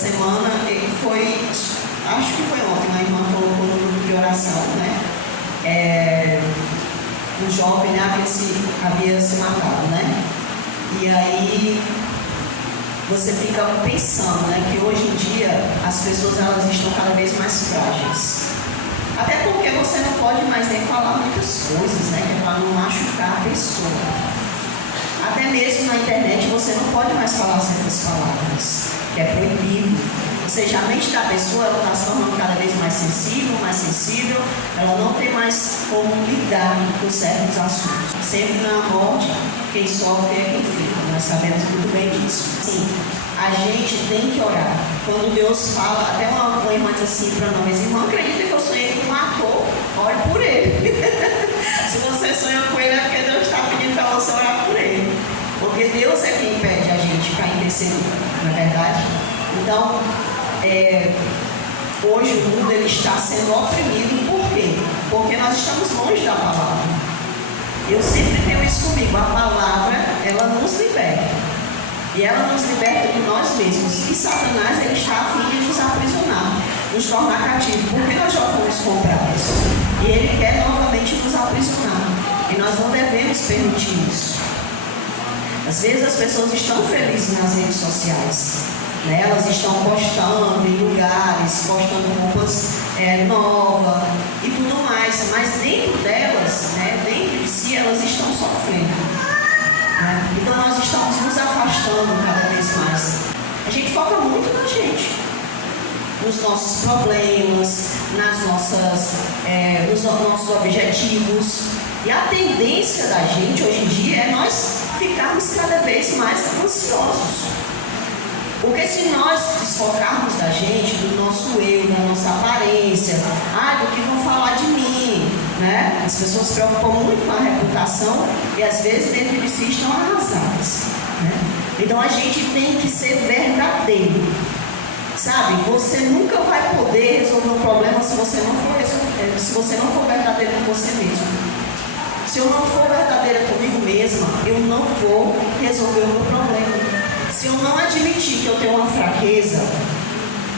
semana, ele foi, acho que foi ontem, uma irmã colocou no grupo de oração, né? Um jovem, né, havia se matado, né? E aí você fica pensando, né, que hoje em dia as pessoas elas estão cada vez mais frágeis. Até porque você não pode mais nem falar muitas coisas, né, que é para não machucar a pessoa. Até mesmo na internet você não pode mais falar certas palavras, que é proibido. Ou seja, a mente da pessoa está se tornando cada vez mais sensível, ela não tem mais como lidar com certos assuntos. Sempre na morte, quem sofre é quem fica, nós sabemos muito bem disso. Sim, a gente tem que orar. Quando Deus fala, até uma irmã diz assim para nós: irmã, acredita que eu sonhei com um ator? Ore por ele. Se você sonha com ele, é porque Deus está pedindo para você orar por ele. Porque Deus é quem pede a gente para interceder, não é verdade? Então, hoje o mundo ele está sendo oprimido. Por quê? Porque nós estamos longe da palavra. Eu sempre tenho isso comigo. A palavra, ela nos liberta. E ela nos liberta de nós mesmos. E Satanás, ele está a fim de nos aprisionar, nos tornar cativos. Porque nós já fomos comprados. E ele quer novamente nos aprisionar. E nós não devemos permitir isso. Às vezes as pessoas estão felizes nas redes sociais, né? Elas estão postando em lugares, postando roupas novas e tudo mais, mas dentro delas, né, dentro de si, elas estão sofrendo, né? Então nós estamos nos afastando cada vez mais. A gente foca muito na gente, nos nossos problemas, nos nossos objetivos. E a tendência da gente hoje em dia é nós ficarmos cada vez mais ansiosos. Porque se nós desfocarmos da gente, do nosso eu, da nossa aparência, do que vão falar de mim, né? As pessoas se preocupam muito com a reputação e às vezes dentro de si estão arrasadas, né? Então a gente tem que ser verdadeiro. Sabe, você nunca vai poder resolver um problema se você não for verdadeiro com você mesmo. Se eu não for verdadeira comigo mesma, eu não vou resolver o meu problema. Se eu não admitir que eu tenho uma fraqueza,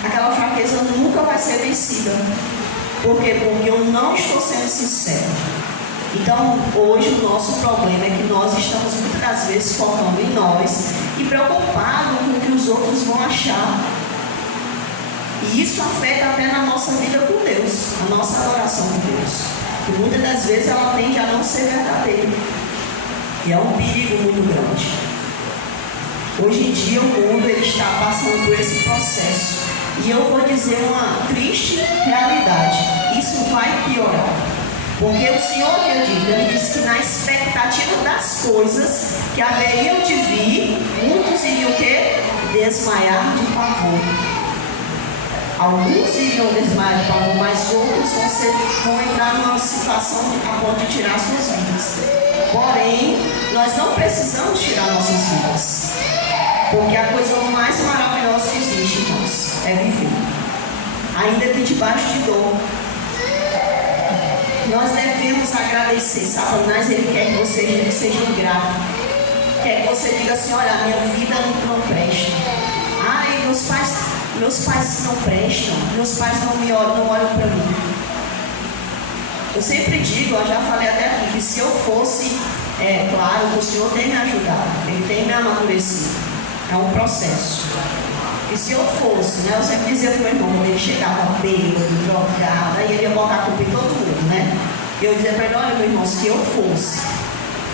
aquela fraqueza nunca vai ser vencida. Por quê? Porque eu não estou sendo sincero. Então, hoje o nosso problema é que nós estamos muitas vezes focando em nós e preocupados com o que os outros vão achar. E isso afeta até na nossa vida com Deus, a nossa adoração com Deus. E muitas das vezes ela tende a não ser verdadeira. E é um perigo muito grande. Hoje em dia o mundo ele está passando por esse processo. E eu vou dizer uma triste realidade. Isso vai piorar. Porque o Senhor havia dito, ele disse que na expectativa das coisas que haveriam de vir, muitos iriam o quê? Desmaiar de pavor. Alguns iriam desmaiar de pavor, mas outros vão entrar numa situação a ponto de tirar suas vidas. Porém, nós não precisamos tirar nossas vidas. Porque a coisa mais maravilhosa que existe, irmãos, é viver. Ainda que debaixo de dor. Nós devemos agradecer. Satanás, ele quer que você seja ingrato. Quer que você diga assim: olha, a minha vida não presta. Ai, meus pais não prestam. Meus pais não olham para mim. Eu sempre digo, eu já falei até aqui, que se eu fosse, claro, o Senhor tem me ajudado. Ele tem me amadurecido. É um processo. E se eu fosse, né, eu sempre dizia para o meu irmão, quando ele chegava bêbado, drogado, aí ele ia botar a culpa em todo mundo, né? Eu dizia para ele: olha, meu irmão, se eu fosse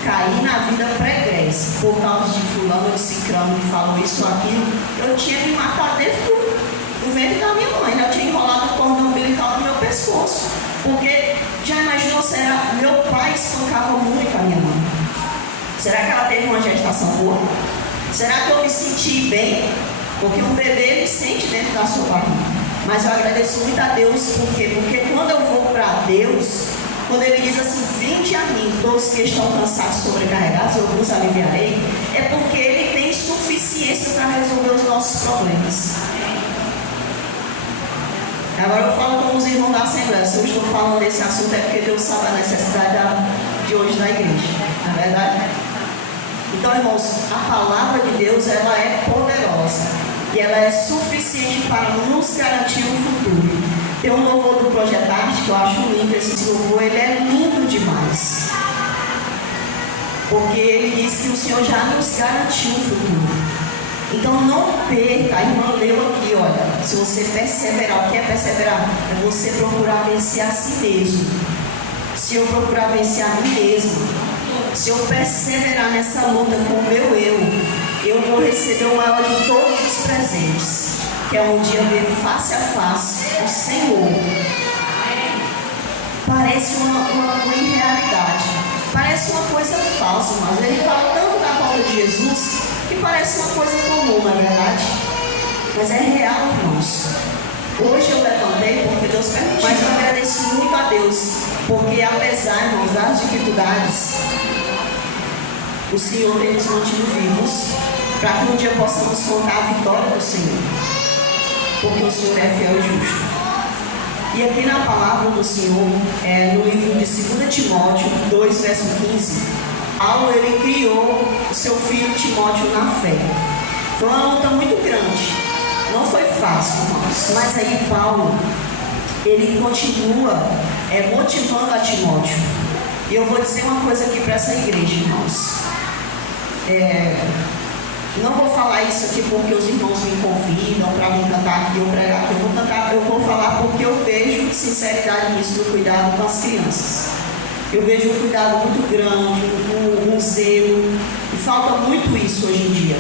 cair na vida pregressa por causa de fulano ou cicrano que falou isso ou aquilo, eu tinha que matar dentro do ventre da minha mãe, né? Eu tinha enrolado o cordão umbilical do meu pescoço. Porque, já imaginou, será? Meu pai espancava muito a minha mãe. Será que ela teve uma gestação boa? Será que eu me senti bem? Porque um bebê ele sente dentro da sua barriga. Mas eu agradeço muito a Deus. Por quê? Porque quando eu vou para Deus, quando Ele diz assim: vinde a mim, todos que estão cansados e sobrecarregados, eu vos aliviarei, é porque Ele tem suficiência para resolver os nossos problemas. Agora eu falo com os irmãos da Assembleia. Se eu estou falando desse assunto é porque Deus sabe a necessidade de hoje da igreja. Não é verdade? Então, irmãos, a palavra de Deus, ela é poderosa. E e ela é suficiente para nos garantir um futuro. Tem um louvor do Projeto Arte que eu acho lindo, esse louvor, ele é lindo demais. Porque ele diz que o Senhor já nos garantiu um futuro. Então não perca, a irmã leu aqui, olha, se você perseverar, o que é perseverar? É você procurar vencer a si mesmo. Se eu procurar vencer a mim mesmo, se eu perseverar nessa luta com o meu eu vou receber o maior de todos os presentes, que é um dia ver face a face o Senhor. Parece uma irrealidade, parece uma coisa falsa, mas ele fala tanto da volta de Jesus que parece uma coisa comum, não é verdade? Mas é real, irmãos. Hoje eu levantei porque Deus permitiu, mas eu agradeço muito a Deus, porque apesar, irmãos, das dificuldades, o Senhor tem nos mantido vivos, para que um dia possamos contar a vitória do Senhor, porque o Senhor é fiel e justo. E aqui na palavra do Senhor, no livro de 2 Timóteo 2, verso 15, Paulo, ele criou o seu filho Timóteo na fé. Foi uma luta muito grande, não foi fácil, irmãos. Mas aí Paulo, ele continua motivando a Timóteo. E eu vou dizer uma coisa aqui para essa igreja, irmãos. Não vou falar isso aqui porque os irmãos me convidam para me cantar aqui ou pregar aqui. Eu vou falar porque eu vejo sinceridade nisso do cuidado com as crianças. Eu vejo um cuidado muito grande, um zelo, e falta muito isso hoje em dia,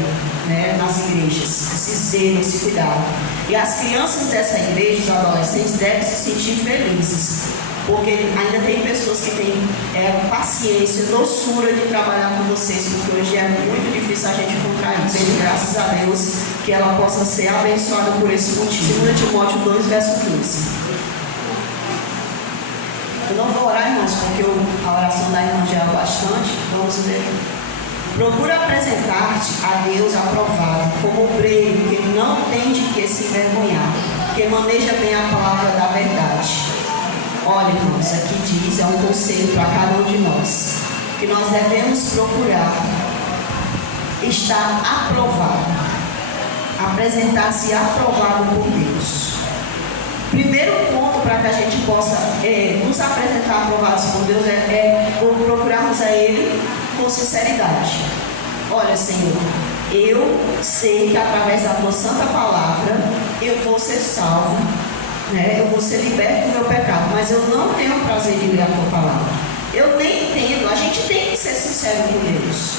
né, nas igrejas, esse zelo, esse cuidado. E as crianças dessa igreja, os adolescentes, devem se sentir felizes, porque ainda tem pessoas que têm paciência, doçura de trabalhar com vocês, porque hoje é muito difícil a gente encontrar isso. E graças a Deus que ela possa ser abençoada por esse motivo. 2 Timóteo 2, verso 15. Eu não vou orar, irmãos, porque a oração da irmã já é bastante. Vamos ver. Procura apresentar-te a Deus aprovado, como obreiro que não tem de que se envergonhar, que maneja bem a palavra da verdade. Olha, irmãos, aqui diz, é um conselho para cada um de nós, que nós devemos procurar estar aprovado, apresentar-se aprovado por Deus. Primeiro ponto para que a gente possa nos apresentar aprovados por Deus é procurarmos a Ele com sinceridade. Olha, Senhor, eu sei que através da tua santa palavra eu vou ser salvo, né? Eu vou ser liberto do meu pecado, mas eu não tenho prazer de ler a tua palavra. Eu nem entendo. A gente tem que ser sincero com Deus,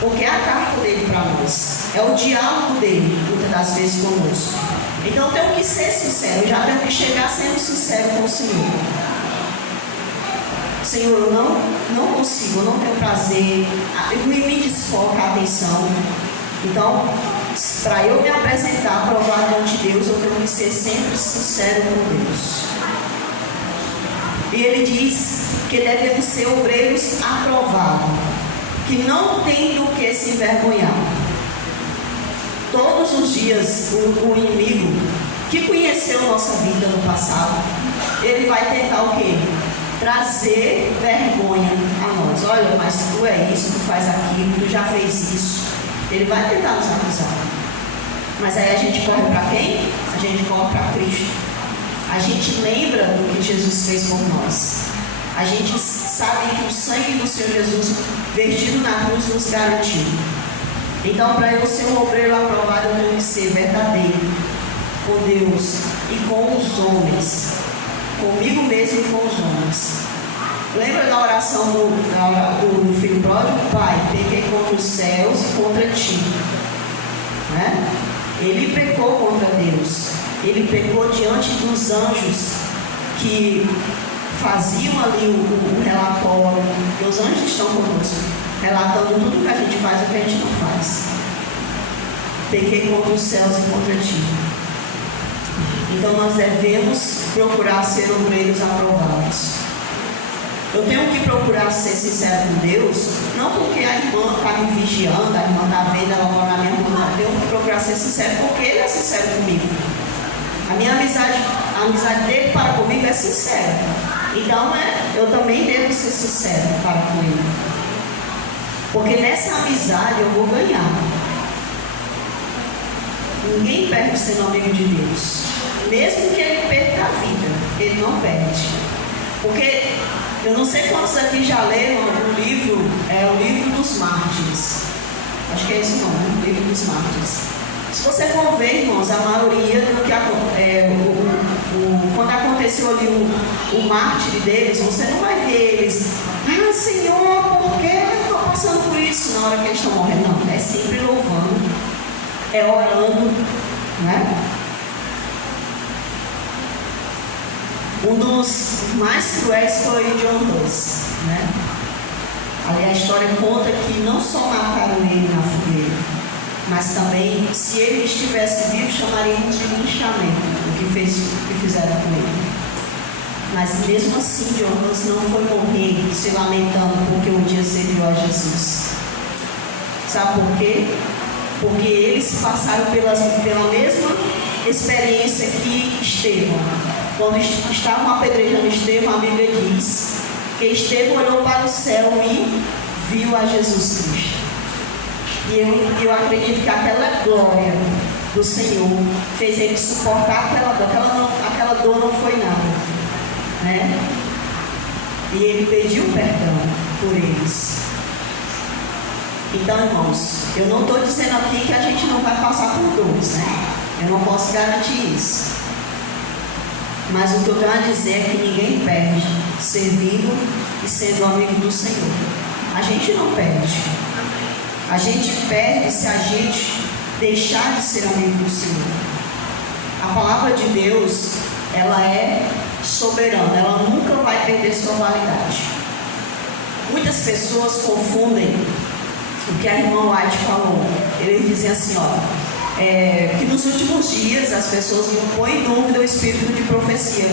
porque é a carta dele para nós, é o diálogo dele muitas das vezes conosco. Então eu tenho que ser sincero, eu já tenho que chegar sendo sincero com o Senhor. Senhor, eu não consigo, eu não tenho prazer, me desfoca a atenção. Então, para eu me apresentar, provar diante de Deus, eu tenho que ser sempre sincero com Deus. E ele diz que devemos ser obreiros aprovados, que não tem do que se envergonhar. Todos os dias o inimigo que conheceu nossa vida no passado, ele vai tentar o quê? Trazer vergonha a nós. Olha, mas tu é isso, tu faz aquilo, tu já fez isso. Ele vai tentar nos acusar. Mas aí a gente corre para quem? A gente corre para Cristo. A gente lembra do que Jesus fez por nós. A gente sabe que o sangue do Senhor Jesus vertido na cruz nos garantiu. Então, para eu ser um obreiro aprovado, eu tenho que ser verdadeiro com Deus e com os homens, comigo mesmo e com os homens. Lembra da oração do filho pródigo? Pai, pequei contra os céus e contra ti, né? Ele pecou contra Deus, ele pecou diante dos anjos que faziam ali o relatório, e os anjos estão conosco, relatando tudo que a gente faz e o que a gente não faz. Pequei contra os céus e contra ti. Então nós devemos procurar ser obreiros aprovados. Eu tenho que procurar ser sincero com Deus, não porque a irmã está me vigiando, a irmã está vendo ela lá na minha rua. Eu tenho que procurar ser sincero porque ele é sincero comigo. A minha amizade, a amizade dele para comigo é sincera. Então eu também devo ser sincero para com ele. Porque nessa amizade eu vou ganhar. ninguém perde sendo amigo de Deus. Mesmo que ele perca a vida, ele não perde. Porque eu não sei quantos aqui já leram o livro, o livro dos mártires. Acho que é esse o nome, o livro dos mártires. Se você for ver, irmãos, a maioria do que quando aconteceu ali o mártir deles, você não vai ver eles, Senhor, por que eu estou passando por isso na hora que eles estão morrendo? Não, é sempre louvando, é orando, né? Um dos mais cruéis foi John Hus, né? Ali a história conta que não só mataram ele na fogueira, mas também, se ele estivesse vivo, chamaríamos de linchamento, o que fizeram com ele. Mas mesmo assim, John Hus não foi morrer se lamentando porque um dia serviu a Jesus. Sabe por quê? Porque eles passaram pela mesma experiência que Estevão. Quando estavam apedrejando Estevão, a Bíblia diz que Estevão olhou para o céu e viu a Jesus Cristo. E eu acredito que aquela glória do Senhor fez ele suportar aquela dor. Aquela dor não foi nada, né? E ele pediu perdão por eles. Então, irmãos, eu não estou dizendo aqui que a gente não vai passar por dores, né? Eu não posso garantir isso. Mas o que eu quero dizer é que ninguém perde servindo e sendo amigo do Senhor. A gente não perde. A gente perde se a gente deixar de ser amigo do Senhor. A palavra de Deus, ela é soberana. Ela nunca vai perder sua validade. Muitas pessoas confundem o que a irmã White falou. Eles dizem assim, que nos últimos dias as pessoas não põem em dúvida o espírito de profecia,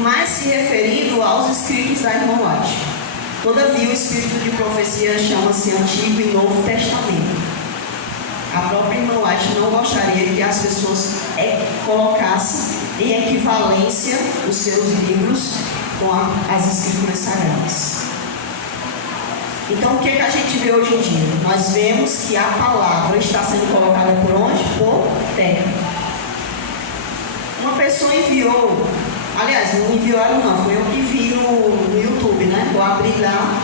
mas se referindo aos escritos da irmã White. Todavia, o espírito de profecia chama-se Antigo e Novo Testamento. A própria irmã White não gostaria que as pessoas colocassem em equivalência os seus livros com as escrituras sagradas. Então, o que a gente vê hoje em dia? Nós vemos que a palavra está sendo colocada por onde? Por terra. Uma pessoa enviou, aliás, não enviaram não, foi eu que vi no YouTube, né? Eu abri lá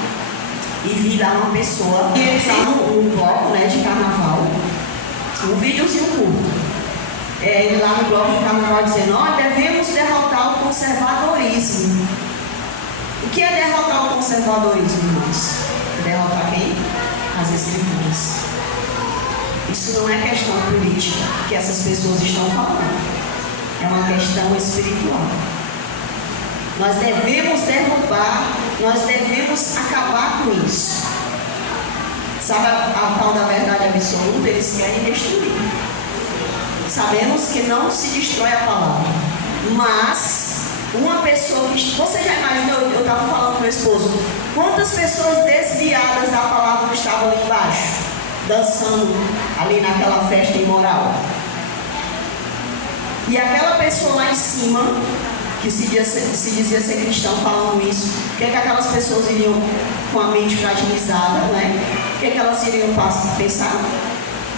e vi lá uma pessoa que está no bloco, né, de carnaval, um videozinho curto. Ele lá no bloco de carnaval dizendo, devemos derrotar o conservadorismo. O que é derrotar o conservadorismo, irmãos? Derrotar quem? As escrituras. Isso não é questão política que essas pessoas estão falando. É uma questão espiritual. Nós devemos derrubar, nós devemos acabar com isso. Sabe a tal da verdade absoluta? Eles querem destruir. Sabemos que não se destrói a palavra. Mas uma pessoa que... Você já imaginou? Eu estava falando com meu esposo. Quantas pessoas desviadas da palavra estavam ali embaixo? Dançando ali naquela festa imoral. E aquela pessoa lá em cima, que se dizia ser cristão, falando isso, o que aquelas pessoas iriam com a mente fragilizada, né? O que elas iriam pensar?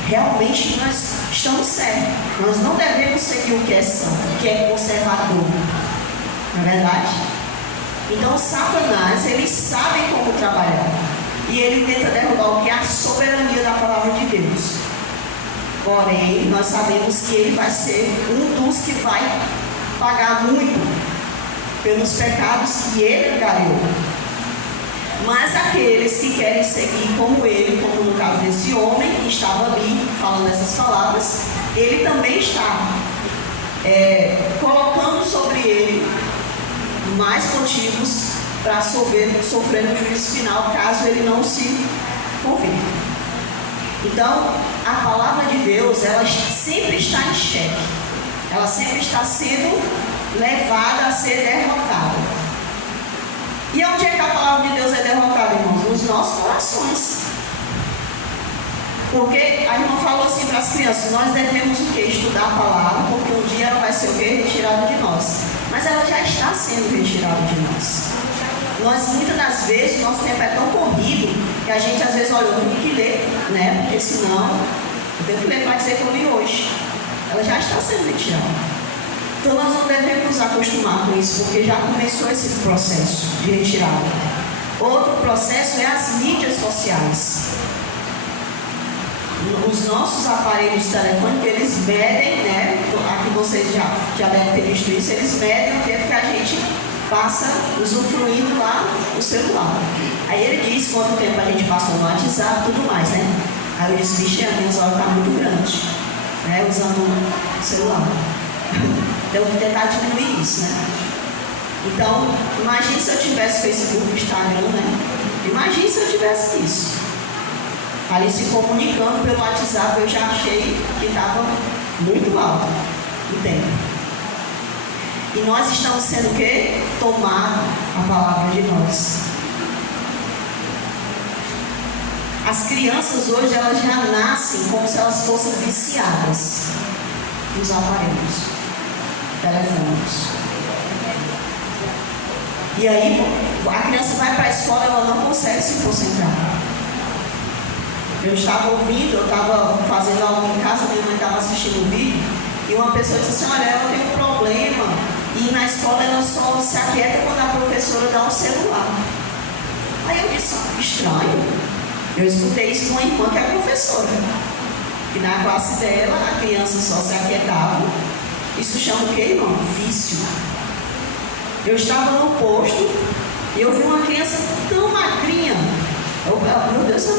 Realmente nós estamos certos. Nós não devemos seguir o que é santo, o que é conservador. Não é verdade? Então Satanás, eles sabem como trabalhar. E ele tenta derrubar o que é a soberania da palavra de Deus. Porém, nós sabemos que ele vai ser um dos que vai pagar muito pelos pecados que ele angariou. Mas aqueles que querem seguir como ele, como no caso desse homem que estava ali falando essas palavras, ele também está colocando sobre ele mais motivos para sofrer no juízo final, caso ele não se converta. Então, a palavra de Deus, ela sempre está em xeque. Ela sempre está sendo levada a ser derrotada. E onde é que a palavra de Deus é derrotada, irmãos? Nos nossos corações. Porque a irmã falou assim para as crianças, nós devemos o quê? Estudar a palavra, porque um dia ela vai ser o quê? Retirada de nós. Mas ela já está sendo retirada de nós. Nós, muitas das vezes, nosso tempo é tão corrido, que a gente às vezes olha, eu tenho que ler, né? Porque senão, eu tenho que ler para dizer que eu li hoje. ela já está sendo retirada. Então nós não devemos nos acostumar com isso, porque já começou esse processo de retirada. Outro processo é as mídias sociais. Os nossos aparelhos telefônicos, eles medem, né? Aqui vocês já devem ter visto isso, eles medem o tempo que a gente passa usufruindo lá no celular. Aí ele diz quanto tempo a gente passou no WhatsApp e tudo mais, né? Aí eu disse, vixe, a minha hora está muito grande, né? Usando o celular. Então, eu vou tentar diminuir isso, né? Então, imagine se eu tivesse Facebook, Instagram, né? Imagine se eu tivesse isso. Ali se comunicando pelo WhatsApp, eu já achei que estava muito alto o tempo. E nós estamos sendo o quê? Tomar a palavra de nós. As crianças hoje, elas já nascem como se elas fossem viciadas nos aparelhos telefônicos. E aí, a criança vai para a escola, ela não consegue se concentrar. Eu estava ouvindo, eu estava fazendo algo em casa, minha mãe estava assistindo um vídeo, e uma pessoa disse assim, olha, ela tem um problema, e na escola ela só se aquieta quando a professora dá o celular. Aí eu disse, estranho. Eu escutei isso de uma irmã que é professora, que na classe dela, a criança só se aquietava. Isso chama o quê, irmão? Vício. Eu estava no posto e eu vi uma criança tão magrinha. Meu Deus, a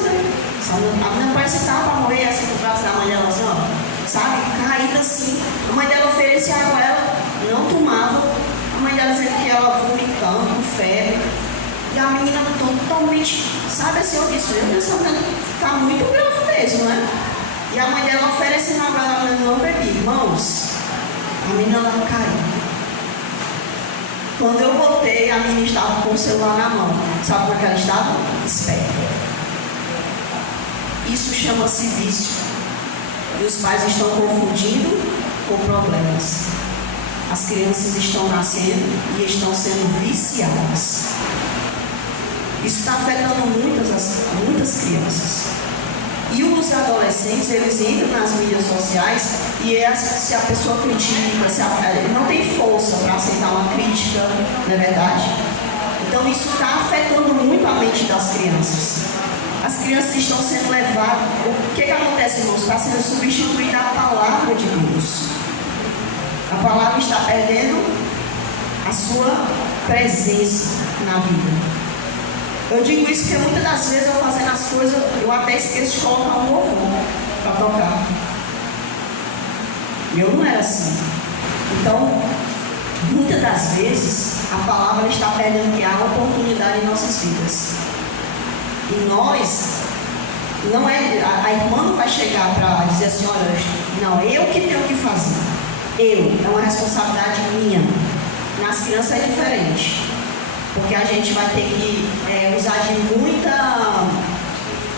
menina parece que estava para morrer assim no braço da mãe dela, assim, ó, sabe? Caída assim. A mãe dela oferecia água a ela, não tomava. A mãe dela dizendo que ela vomitando, com febre. E a menina totalmente, sabe assim, eu disse, meu Deus, essa menina está muito grave mesmo, né? E a mãe dela oferecendo água a ela, a menina não bebia. Irmãos, a menina não caiu. Quando eu voltei, a menina estava com o celular na mão. Sabe como é que ela estava? Esperta. Isso chama-se vício. E os pais estão confundindo com problemas. As crianças estão nascendo e estão sendo viciadas. Isso está afetando muitas crianças. E os adolescentes, eles entram nas mídias sociais e se a pessoa critica, não tem força para aceitar uma crítica, não é verdade? Então isso está afetando muito a mente das crianças. As crianças estão sendo levadas. O que acontece, irmãos? Está sendo substituída a palavra de Deus. A palavra está perdendo a sua presença na vida. Eu digo isso porque muitas das vezes eu fazendo as coisas, eu até esqueço de colocar um louvor para tocar. E eu não era assim. Então, muitas das vezes, a palavra está perdendo a oportunidade em nossas vidas. E nós, não é, a irmã não vai chegar para dizer assim, olha, não, eu que tenho que fazer. É uma responsabilidade minha. Nas crianças é diferente. Porque a gente vai ter que usar de muita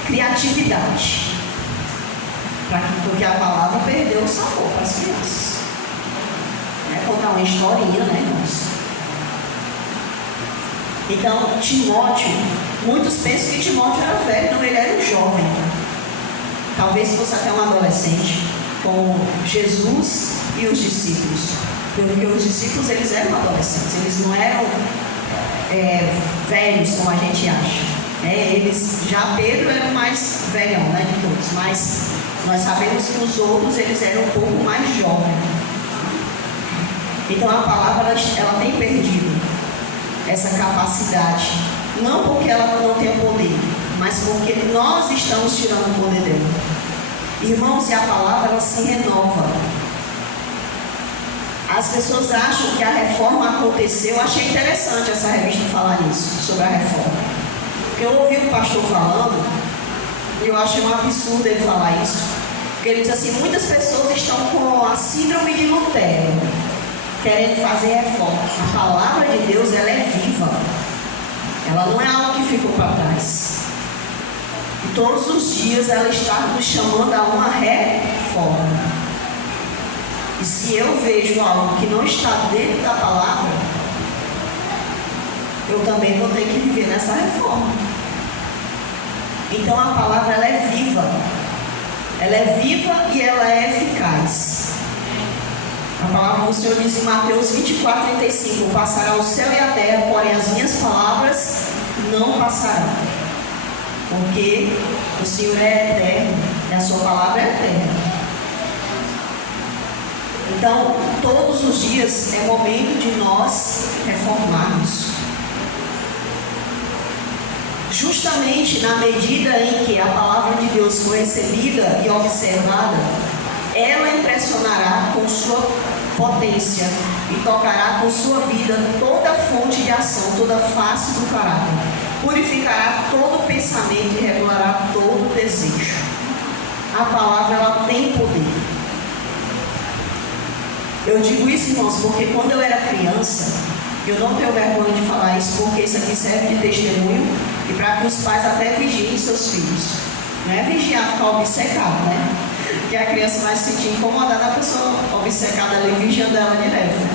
criatividade. Porque a palavra perdeu o sabor para as crianças. Contar uma historinha, né, irmãos? Então, Timóteo, muitos pensam que Timóteo era velho, não, ele era um jovem. Talvez fosse até um adolescente, como Jesus e os discípulos. Porque os discípulos, eles eram adolescentes, eles não eram velhos, como a gente acha. Já Pedro era o mais velhão, né, de todos, mas nós sabemos que os outros, eles eram um pouco mais jovens. Então a palavra, ela tem perdido essa capacidade, não porque ela não tem poder, mas porque nós estamos tirando o poder dela. Irmãos, e a palavra, ela se renova. As pessoas acham que a reforma aconteceu. Eu achei interessante essa revista falar isso, sobre a reforma. Porque eu ouvi o pastor falando, e eu achei um absurdo ele falar isso. Porque ele diz assim, muitas pessoas estão com a síndrome de Lutero, querendo fazer reforma. A palavra de Deus, ela é viva. Ela não é algo que ficou para trás. E todos os dias ela está nos chamando a uma reforma. E se eu vejo algo que não está dentro da palavra, eu também vou ter que viver nessa reforma. Então a palavra, ela é viva. Ela é viva e ela é eficaz. A palavra do Senhor diz em Mateus 24:35: passará o céu e a terra, porém as minhas palavras não passarão. Porque o Senhor é eterno e a sua palavra é eterna. Então, todos os dias é momento de nós reformarmos. Justamente na medida em que a palavra de Deus foi recebida e observada, ela impressionará com sua potência e tocará com sua vida toda fonte de ação, toda face do caráter. Purificará todo pensamento e regulará todo desejo. A palavra, ela tem poder. Eu digo isso, irmãos, porque quando eu era criança, eu não tenho vergonha de falar isso, porque isso aqui serve de testemunho e para que os pais até vigiem seus filhos. Não é vigiar, ficar obcecado, né? Que a criança vai se sentir incomodada, a pessoa obcecada ali, vigiando ela direto, né?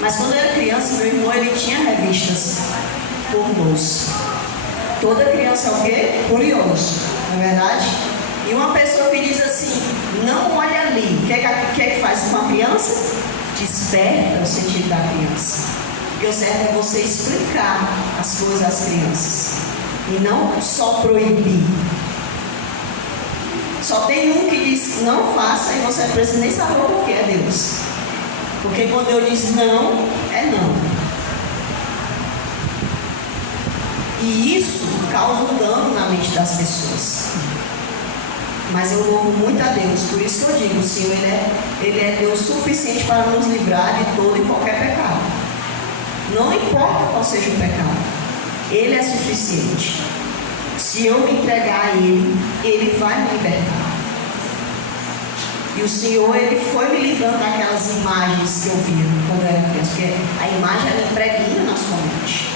Mas quando eu era criança, meu irmão, ele tinha revistas pornôs. Toda criança é o quê? Curioso, não é verdade? E uma pessoa que diz assim, não olha ali, o que é que faz com a criança? Desperta o sentido da criança. Porque o certo é você explicar as coisas às crianças e não só proibir. Só tem um que diz não faça e você não precisa nem saber o que é Deus. Porque quando eu diz não, é não. E isso causa um dano na mente das pessoas. Mas eu louvo muito a Deus, por isso que eu digo, o Senhor, Ele é Deus suficiente para nos livrar de todo e qualquer pecado. Não importa qual seja o pecado, Ele é suficiente. Se eu me entregar a Ele, Ele vai me libertar. E o Senhor, Ele foi me livrando daquelas imagens que eu via quando eu era criança, porque a imagem ela impregna na sua mente.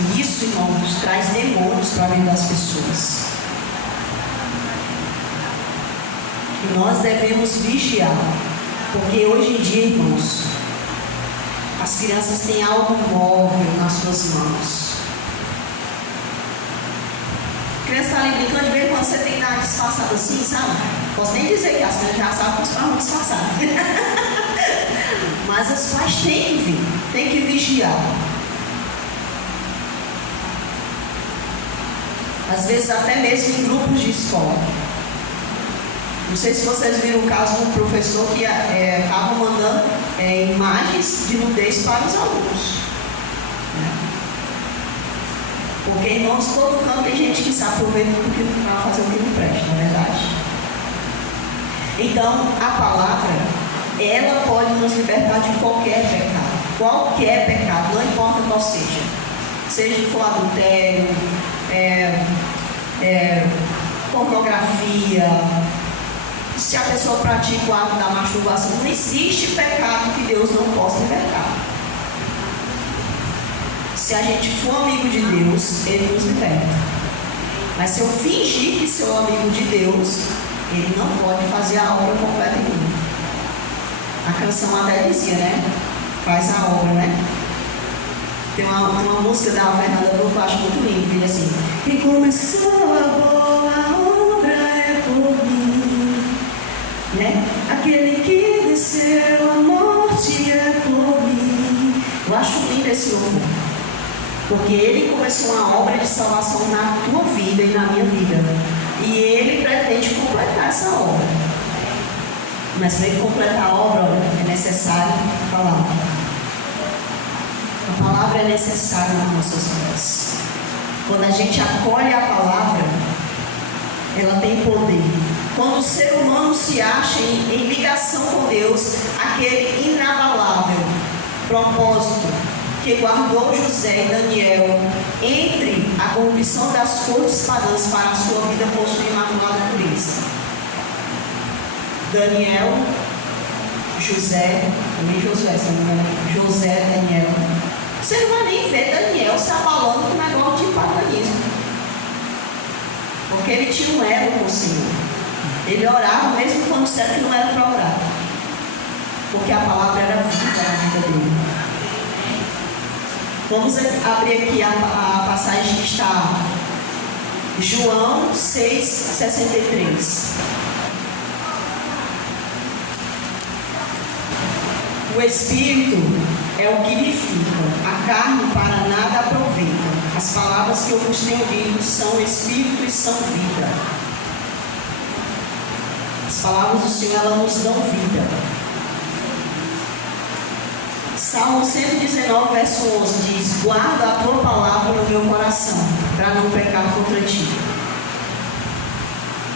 E isso, irmãos, traz demônios para a vida das pessoas. E nós devemos vigiar, porque hoje em dia, irmãos, as crianças têm algo móvel nas suas mãos. A criança está ali brincando, de vez em quando você tem que dar uma disfarçada assim, sabe? Posso nem dizer que as crianças já sabem que os pais vão disfarçar. Mas os pais têm que vir, têm que vigiar. Às vezes até mesmo em grupos de escola. Não sei se vocês viram o caso de um professor que estava mandando imagens de nudez para os alunos. Né? Porque, irmãos, todo canto tem gente que se aproveita para fazer o que não presta, não é verdade? Então, a palavra, ela pode nos libertar de qualquer pecado. Qualquer pecado, não importa qual seja. Seja que for adultério, pornografia. Se a pessoa pratica o ato da masturbação, não existe pecado que Deus não possa libertar. Se a gente for amigo de Deus, Ele nos liberta. Mas se eu fingir que sou amigo de Deus, Ele não pode fazer a obra completa em mim. A canção até dizia, né? Faz a obra, né? Tem uma música da Fernanda Bru que eu acho muito linda, que diz assim: quem começou a boa obra é por mim, né? Aquele que venceu a morte é por mim. Eu acho lindo esse louvor, porque Ele começou uma obra de salvação na tua vida e na minha vida, e Ele pretende completar essa obra. Mas para Ele completar a obra, é necessário a palavra. A palavra é necessária nas nossas vidas. Quando a gente acolhe a palavra, ela tem poder. Quando o ser humano se acha em ligação com Deus, aquele inabalável propósito que guardou José e Daniel entre a corrupção das cortes pagãs para a sua vida possuir imaculada pureza. Daniel, José, também Josué, se não me engano, José, Daniel. Você não vai nem ver Daniel se abalando com o negócio de paganismo. Porque ele tinha um elo com o Senhor. Ele orava mesmo quando certo que não era para orar. Porque a palavra era viva na vida dele. Vamos abrir aqui a passagem que está João 6,63. O Espírito é o que vivifica, a carne para nada aproveita. As palavras que eu vos tenho dito são Espírito e são vida. As palavras do Senhor, elas nos dão vida. Salmo 119, verso 11 diz: guarda a tua palavra no meu coração, para não pecar contra ti.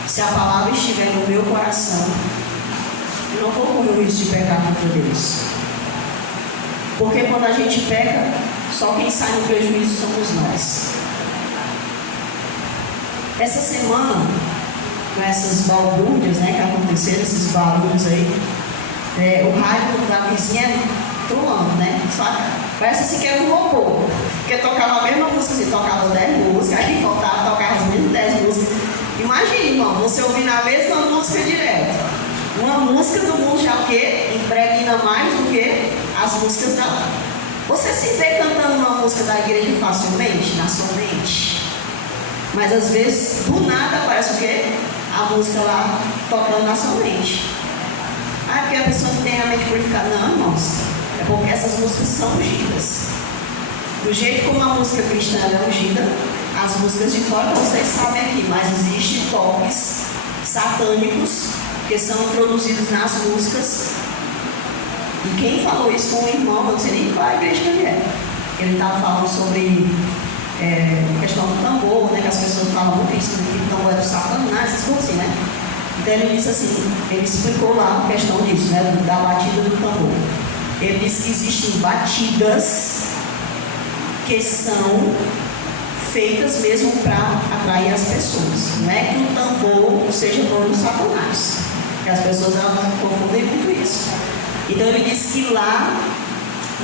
Se a palavra estiver no meu coração, eu não vou correr o risco de pecar contra Deus. Porque quando a gente peca, só quem sai no prejuízo somos nós. Essa semana, com essas balbúrdias, que aconteceram, esses barulhos aí, o rádio da vizinha troando, parece assim que era um robô, porque tocava a mesma música, assim, tocava 10 músicas, aí voltava a tocar as mesmas 10 músicas. Imagina, irmão, você ouvindo a mesma música direto. Uma música do mundo já o quê? Impregna mais do que as músicas da lá. Você se vê cantando uma música da igreja facilmente, na sua mente. Mas às vezes, do nada, aparece o quê? A música lá tocando na sua mente. Porque a pessoa que tem a mente purificada. Não, irmãos. É porque essas músicas são ungidas. Do jeito como a música cristã é ungida, as músicas de fora vocês sabem aqui, mas existem toques satânicos que são introduzidos nas músicas. E quem falou isso com o irmão, eu não sei nem qual a igreja que ele é. Ele estava falando sobre questão do tambor, que as pessoas falam muito isso, que o tambor é do Satanás, essas coisas assim, Então ele disse assim, ele explicou lá a questão disso, da batida do tambor. Ele disse que existem batidas que são feitas mesmo para atrair as pessoas. Não é que o tambor seja do Satanás, que as pessoas confundem muito isso. Então ele disse que lá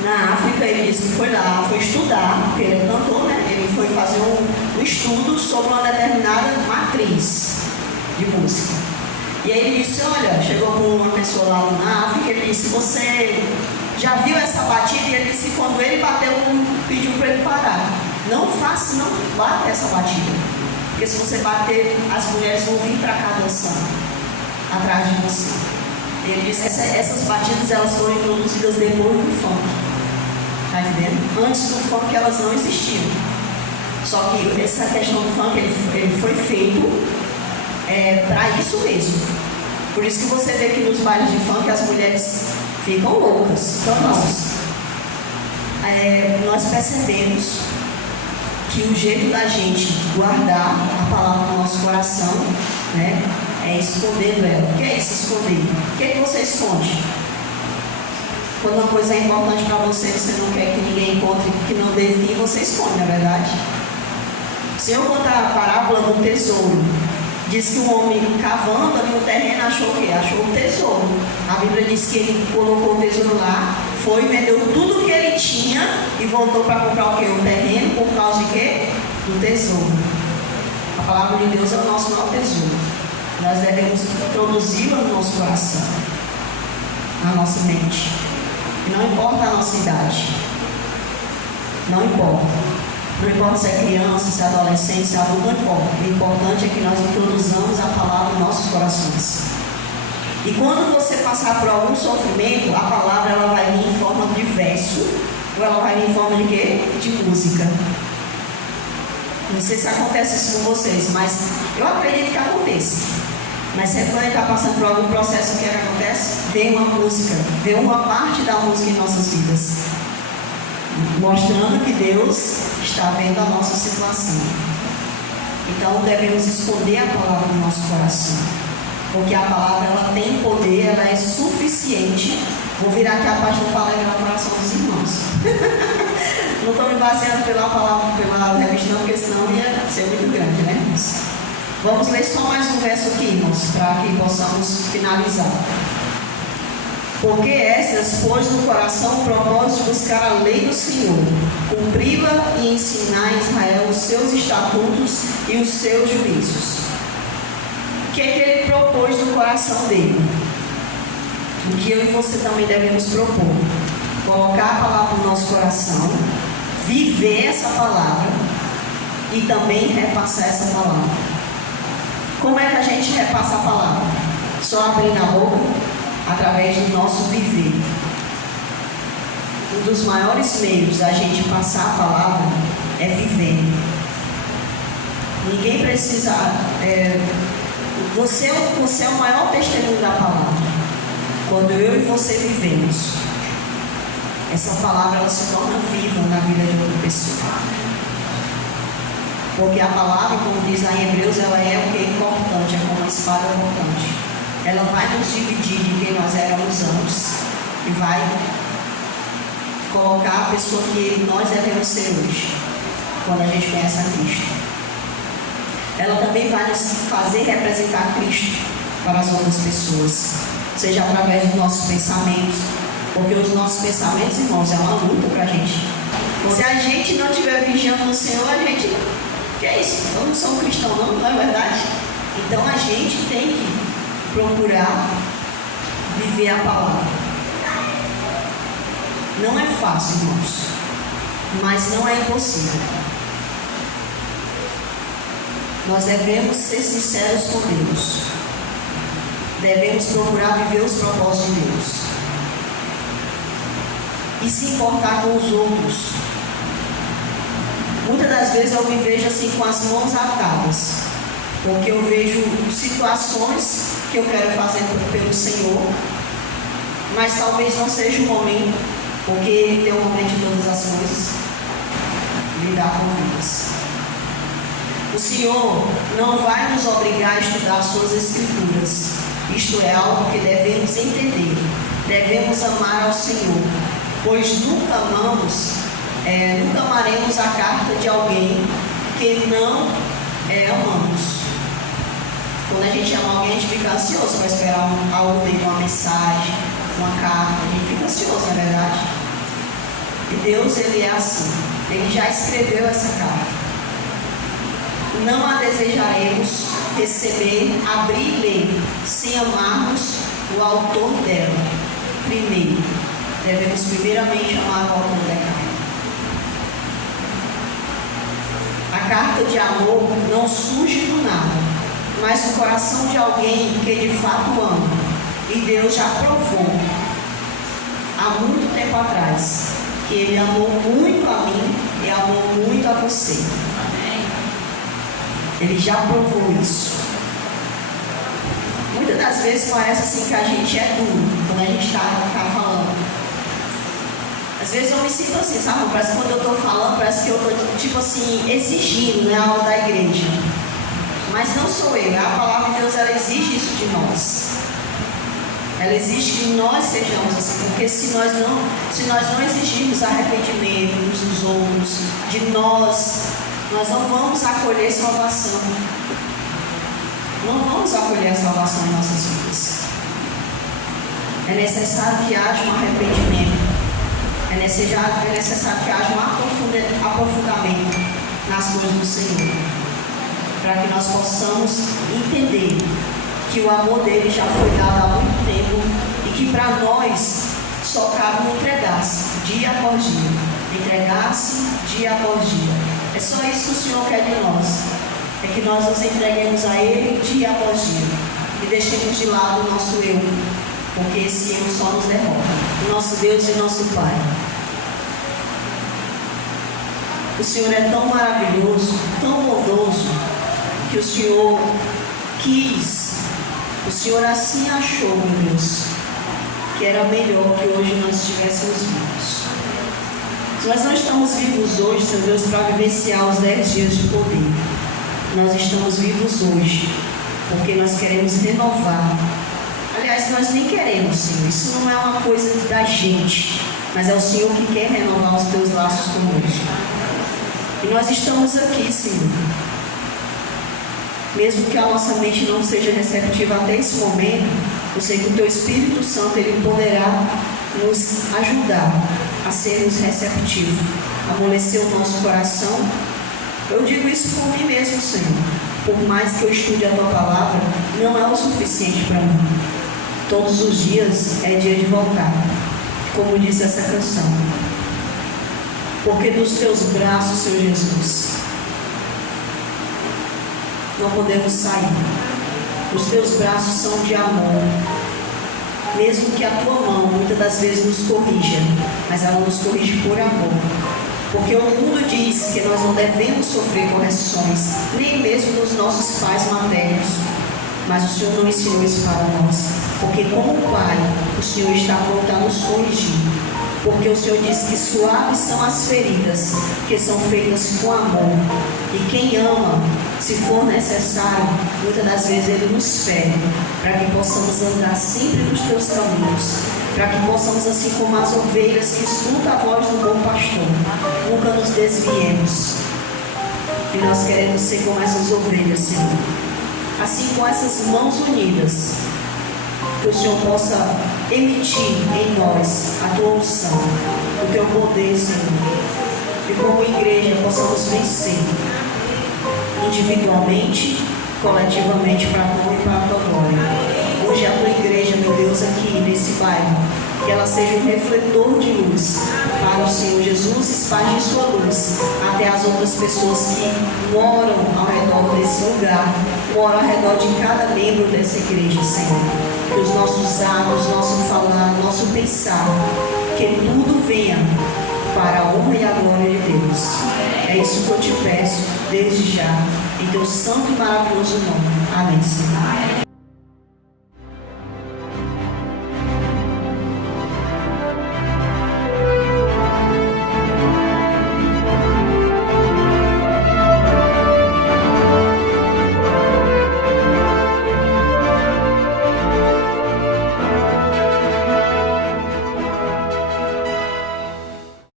na África, ele disse que foi lá, foi estudar, porque ele é cantor, ele foi fazer um estudo sobre uma determinada matriz de música. E aí ele disse, olha, chegou com uma pessoa lá na África, ele disse, você já viu essa batida? E ele disse que quando ele bateu, pediu para ele parar. Não bate essa batida. Porque se você bater, as mulheres vão vir para cá dançando atrás de você. Ele disse que essas batidas elas foram introduzidas depois do funk. Está entendendo? Antes do funk elas não existiam. Só que essa questão do funk ele foi feito para isso mesmo. Por isso que você vê que nos bailes de funk as mulheres ficam loucas. Então nós percebemos que o jeito da gente guardar a palavra no nosso coração, é escondendo ela. O que é isso, esconder? O que é que você esconde? Quando uma coisa é importante para você, você não quer que ninguém encontre, que não deve, você esconde, na verdade. Se eu contar a parábola do tesouro, diz que um homem cavando ali no terreno achou o quê? Achou o tesouro. A Bíblia diz que ele colocou o tesouro lá, foi, vendeu tudo que ele tinha e voltou para comprar o quê? O terreno, por causa de quê? Do tesouro. A palavra de Deus é o nosso maior tesouro. Nós devemos introduzi-la no nosso coração, na nossa mente. E não importa a nossa idade. Não importa. Não importa se é criança, se é adolescente, se é adulto, não importa. O importante é que nós introduzamos a palavra nos nossos corações. E quando você passar por algum sofrimento, a palavra ela vai vir em forma de verso, ou ela vai vir em forma de quê? De música. Não sei se acontece isso com vocês, mas eu acredito que aconteça. Mas sempre quando a gente está passando por algum processo, o que acontece? Vem uma música, vem uma parte da música em nossas vidas, mostrando que Deus está vendo a nossa situação. Então devemos esconder a palavra no nosso coração, porque a palavra ela tem poder, ela é suficiente. Vou virar aqui a parte do palavra no coração dos irmãos. Não estou me baseando pela palavra, pela revista não, porque senão ia ser muito grande, irmãos? Vamos ler só mais um verso aqui, irmãos, para que possamos finalizar. Porque estas pôs no coração o propósito de buscar a lei do Senhor, cumpri-la e ensinar a Israel os seus estatutos e os seus juízos. O que é que ele propôs no coração dele? O que eu e você também devemos propor? Colocar a palavra no nosso coração, viver essa palavra e também repassar essa palavra. Como é que a gente repassa a palavra? Só abrindo a boca? Através do nosso viver. um dos maiores meios da gente passar a palavra é vivendo. Ninguém precisa. Você é o maior testemunho da palavra. Quando eu e você vivemos, essa palavra ela se torna viva na vida de outra pessoa. Porque a palavra, como diz lá em Hebreus, ela é o que é importante, é como uma espada cortante. Ela vai nos dividir de quem nós éramos antes e vai colocar a pessoa que nós devemos ser hoje, quando a gente conhece a Cristo. Ela também vai nos fazer representar Cristo para as outras pessoas, seja através dos nossos pensamentos, porque os nossos pensamentos, irmãos, é uma luta para a gente. Se a gente não estiver vigiando no Senhor, a gente, que é isso? Eu não sou um cristão não é verdade? Então a gente tem que procurar viver a palavra. Não é fácil, irmãos, mas não é impossível. Nós devemos ser sinceros com Deus. Devemos procurar viver os propósitos de Deus. E se importar com os outros. Muitas das vezes eu me vejo assim com as mãos atadas. Porque eu vejo situações que eu quero fazer pelo Senhor. Mas talvez não seja o momento. Porque Ele tem o momento de todas as coisas. Lidar com vidas. O Senhor não vai nos obrigar a estudar suas escrituras. Isto é algo que devemos entender. Devemos amar ao Senhor. Pois nunca amaremos a carta de alguém que não amamos. Quando a gente ama alguém, a gente fica ansioso para esperar algo dele, uma mensagem, uma carta. A gente fica ansioso, não é verdade? E Deus, Ele é assim. Ele já escreveu essa carta. Não a desejaremos receber, abrir e ler, sem amarmos o autor dela. Primeiro, devemos primeiramente amar o autor da carta. A carta de amor não surge do nada, mas do coração de alguém que de fato ama. E Deus já provou, há muito tempo atrás, que Ele amou muito a mim e amou muito a você. Ele já provou isso. Muitas das vezes parece assim que a gente é duro quando a gente está falando. Às vezes eu me sinto assim, sabe? Parece que quando eu estou falando, parece que eu estou tipo assim, exigindo, né, a aula da igreja. Mas não sou eu. A palavra de Deus, ela exige isso de nós. Ela exige que nós sejamos assim. Porque se nós não exigirmos arrependimento uns dos outros, de nós não vamos acolher salvação. Não vamos acolher a salvação em nossas vidas. É necessário que haja um arrependimento. É necessário que haja um aprofundamento nas coisas do Senhor. Para que nós possamos entender que o amor dele já foi dado há muito tempo e que para nós só cabe entregar-se dia após dia. Entregar-se dia após dia. É só isso que o Senhor quer de nós. É que nós nos entreguemos a Ele dia após dia. E deixemos de lado o nosso eu. Porque esse eu só nos derrota. O nosso Deus e o nosso Pai. O Senhor é tão maravilhoso, tão bondoso, que o Senhor quis. O Senhor assim achou, meu Deus, que era melhor que hoje nós estivéssemos vivos. Nós não estamos vivos hoje, Senhor Deus, para vivenciar os 10 dias de poder. Nós estamos vivos hoje, porque nós queremos renovar. Aliás, nós nem queremos, Senhor. Isso não é uma coisa da gente, mas é o Senhor que quer renovar os teus laços conosco. E nós estamos aqui, Senhor. Mesmo que a nossa mente não seja receptiva até esse momento, eu sei que o Teu Espírito Santo, Ele poderá nos ajudar a sermos receptivos, amolecer o nosso coração. Eu digo isso por mim mesmo, Senhor. Por mais que eu estude a Tua Palavra, não é o suficiente para mim. Todos os dias é dia de voltar, como diz essa canção. Porque dos Teus braços, Senhor Jesus, não podemos sair. Os Teus braços são de amor. mesmo que a tua mão muitas das vezes nos corrija, mas ela nos corrige por amor. Porque o mundo diz que nós não devemos sofrer correções, nem mesmo dos nossos pais maternos. Mas o Senhor não ensinou isso para nós. Porque como Pai, o Senhor está pronto a nos corrigir. Porque o Senhor diz que suaves são as feridas, que são feitas com amor. E quem ama, se for necessário, muitas das vezes Ele nos fere, para que possamos andar sempre nos teus caminhos, para que possamos, assim como as ovelhas que escutam a voz do bom pastor, nunca nos desviemos. E nós queremos ser como essas ovelhas, Senhor. Assim, com essas mãos unidas, que o Senhor possa emitir em nós a tua unção, o teu poder, Senhor. E como igreja possamos vencer individualmente, coletivamente, para a tua e para a tua glória. Hoje a tua igreja, meu Deus, aqui nesse bairro, que ela seja um refletor de luz para o Senhor Jesus, espalhe sua luz até as outras pessoas que moram ao redor desse lugar, moram ao redor de cada membro dessa igreja, Senhor. Que os nossos atos, nosso falar, nosso pensar, que tudo venha para a honra e a glória de Deus. É isso que eu te peço desde já, em teu santo e maravilhoso nome. Amém, Senhor.